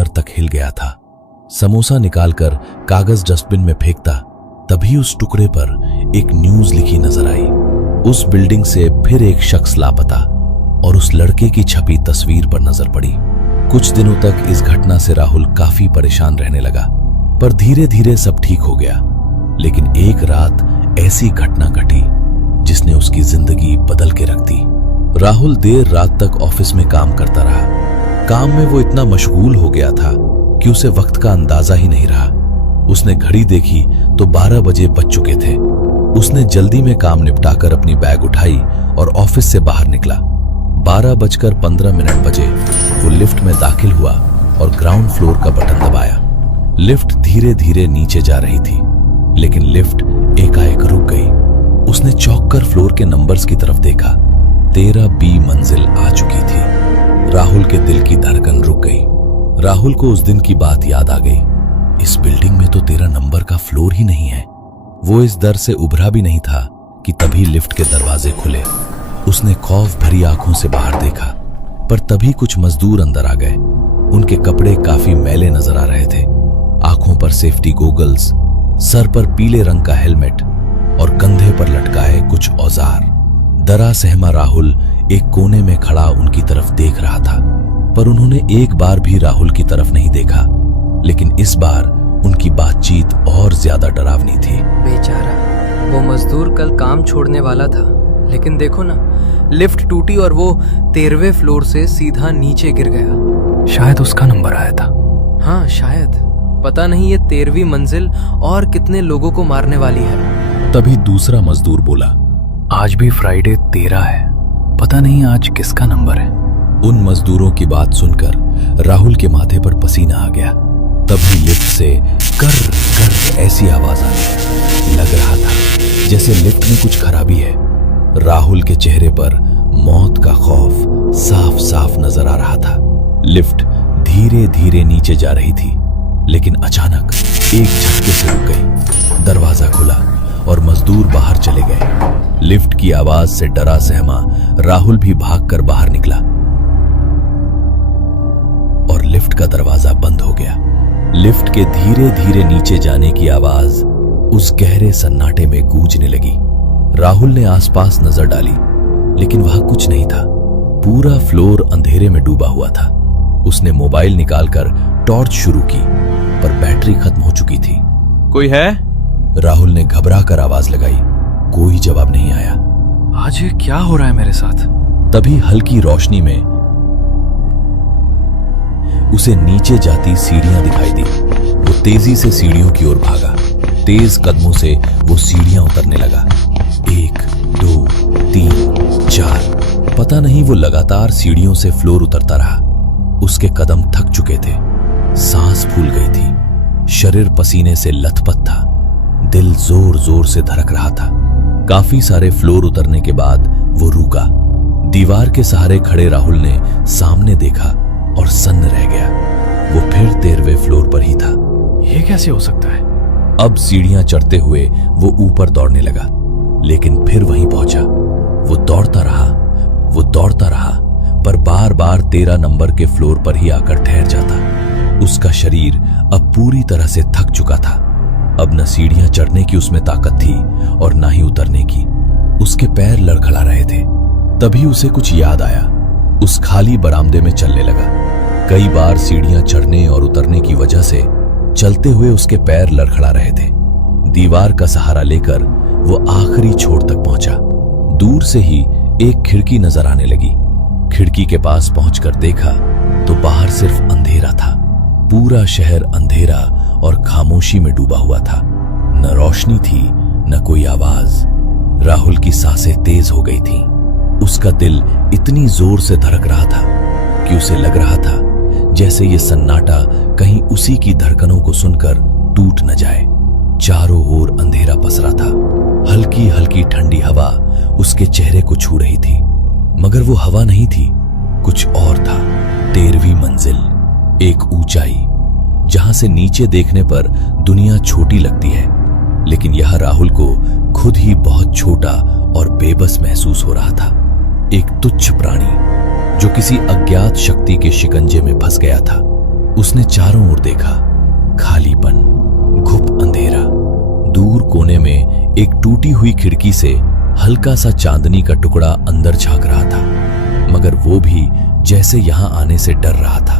अंदर तक हिल गया था। समोसा निकालकर कागज डस्टबिन में फेंकता, तभी उस टुकड़े पर एक न्यूज लिखी नजर आई। उस बिल्डिंग से फिर एक शख्स लापता और उस लड़के की छपी तस्वीर पर नजर पड़ी। कुछ दिनों तक इस घटना से राहुल काफी परेशान रहने लगा, पर धीरे धीरे सब ठीक हो गया। लेकिन एक रात ऐसी घटना घटी जिसने उसकी जिंदगी बदल के रख दी। राहुल देर रात तक ऑफिस में काम करता रहा। काम में वो इतना मशगूल हो गया था कि उसे वक्त का अंदाजा ही नहीं रहा। उसने घड़ी देखी तो 12 बजे बज चुके थे। उसने जल्दी में काम निपटाकर अपनी बैग उठाई और ऑफिस से बाहर निकला। 12:15 बजे वो लिफ्ट में दाखिल हुआ और ग्राउंड फ्लोर का बटन दबाया। लिफ्ट धीरे धीरे नीचे जा रही थी, लेकिन लिफ्ट एकाएक रुक गई। उसने चौंक कर फ्लोर के नंबर्स की तरफ देखा। 13B मंजिल आ चुकी थी। राहुल के दिल की धड़कन रुक गई। राहुल को उस दिन की बात याद आ गई। इस बिल्डिंग में तो 13 नंबर का फ्लोर ही नहीं है। वो इस डर से उभरा भी नहीं था कि तभी लिफ्ट के दरवाजे खुले। उसने खौफ भरी आंखों से बाहर देखा, पर तभी कुछ मजदूर अंदर आ गए। उनके कपड़े काफी मैले नजर आ रहे थे। आंखों पर सेफ्टी गोगल्स, सर पर पीले रंग का हेलमेट और कंधे पर लटकाए कुछ औजार। डरा सहमा राहुल एक कोने में खड़ा उनकी तरफ देख रहा था, पर उन्होंने एक बार भी राहुल की तरफ नहीं देखा। लेकिन इस बार उनकी बातचीत और ज्यादा डरावनी थी। बेचारा वो मजदूर कल काम छोड़ने वाला था, लेकिन देखो ना, लिफ्ट टूटी और वो 13वें फ्लोर से सीधा नीचे गिर गया। शायद उसका नंबर आया था। हाँ शायद, पता नहीं ये 13वीं मंजिल और कितने लोगों को मारने वाली है। तभी दूसरा मजदूर बोला, आज भी फ्राइडे 13 है, पता नहीं आज किसका नंबर है। उन मजदूरों की बात सुनकर राहुल के माथे पर पसीना आ गया। तभी लिफ्ट से कर कर ऐसी आवाज आई। लग रहा था जैसे लिफ्ट में कुछ खराबी है। राहुल के चेहरे पर मौत का खौफ साफ साफ नजर आ रहा था। लिफ्ट धीरे धीरे नीचे जा रही थी, लेकिन अचानक एक झटके से रुक गई। दरवाजा खुला और मजदूर बाहर चले गए। लिफ्ट की आवाज से डरा सहमा राहुल भी भागकर बाहर निकला और लिफ्ट का दरवाजा बंद हो गया। लिफ्ट के धीरे धीरे नीचे जाने की आवाज उस गहरे सन्नाटे में गूंजने लगी। राहुल ने आसपास नजर डाली, लेकिन वहां कुछ नहीं था। पूरा फ्लोर अंधेरे में डूबा हुआ था। उसने मोबाइल निकालकर टॉर्च शुरू की, पर बैटरी खत्म हो चुकी थी। कोई है? राहुल ने घबरा कर आवाज लगाई। कोई जवाब नहीं आया। आज ये क्या हो रहा है मेरे साथ? तभी हल्की रोशनी में उसे नीचे जाती सीढ़ियां दिखाई दी। वो तेजी से सीढ़ियों की ओर भागा। तेज कदमों से वो सीढ़ियां उतरने लगा। 1, 2, 3, 4। पता नहीं वो लगातार सीढ़ियों से फ्लोर उतरता रहा। उसके कदम थक चुके थे, सांस फूल गई थी, शरीर पसीने से लथपथ था, दिल जोर जोर से धड़क रहा था। काफी सारे फ्लोर उतरने के बाद वो रुका। दीवार के सहारे खड़े राहुल ने सामने देखा और सन्न रह गया। वो फिर 13वें फ्लोर पर ही था। ये कैसे हो सकता है? अब सीढ़ियां चढ़ते हुए वो ऊपर दौड़ने लगा, लेकिन फिर वहीं पहुंचा। वो दौड़ता रहा, पर बार बार 13 नंबर के फ्लोर पर ही आकर ठहर जाता। उसका शरीर अब पूरी तरह से थक चुका था। अब न सीढ़ियां चढ़ने की उसमें ताकत थी और ना ही उतरने की। उसके पैर लड़खड़ा रहे थे। तभी उसे कुछ याद आया। उस खाली बरामदे में चलने लगा। कई बार सीढ़ियां चढ़ने और उतरने की वजह से चलते हुए उसके पैर लड़खड़ा रहे थे। दीवार का सहारा लेकर वो आखिरी छोर तक पहुंचा। दूर से ही एक खिड़की नजर आने लगी। खिड़की के पास पहुंचकर देखा तो बाहर सिर्फ अंधेरा था। पूरा शहर अंधेरा और खामोशी में डूबा हुआ था। न रोशनी थी, न कोई आवाज। राहुल की सांसें तेज हो गई थीं। उसका दिल इतनी जोर से धड़क रहा था कि उसे लग रहा था जैसे ये सन्नाटा कहीं उसी की धड़कनों को सुनकर टूट न जाए। चारों ओर अंधेरा पसरा था। हल्की हल्की ठंडी हवा उसके चेहरे को छू रही थी, मगर वो हवा नहीं थी, कुछ और था। 13वीं मंजिल, एक ऊंचाई जहां से नीचे देखने पर दुनिया छोटी लगती है, लेकिन यह राहुल को खुद ही बहुत छोटा और बेबस महसूस हो रहा था। एक तुच्छ प्राणी जो किसी अज्ञात शक्ति के शिकंजे में फंस गया था। उसने चारों ओर देखा, खालीपन, घुप अंधेरा। दूर कोने में एक टूटी हुई खिड़की से हल्का सा चांदनी का टुकड़ा अंदर झांक रहा था, मगर वो भी जैसे यहां आने से डर रहा था।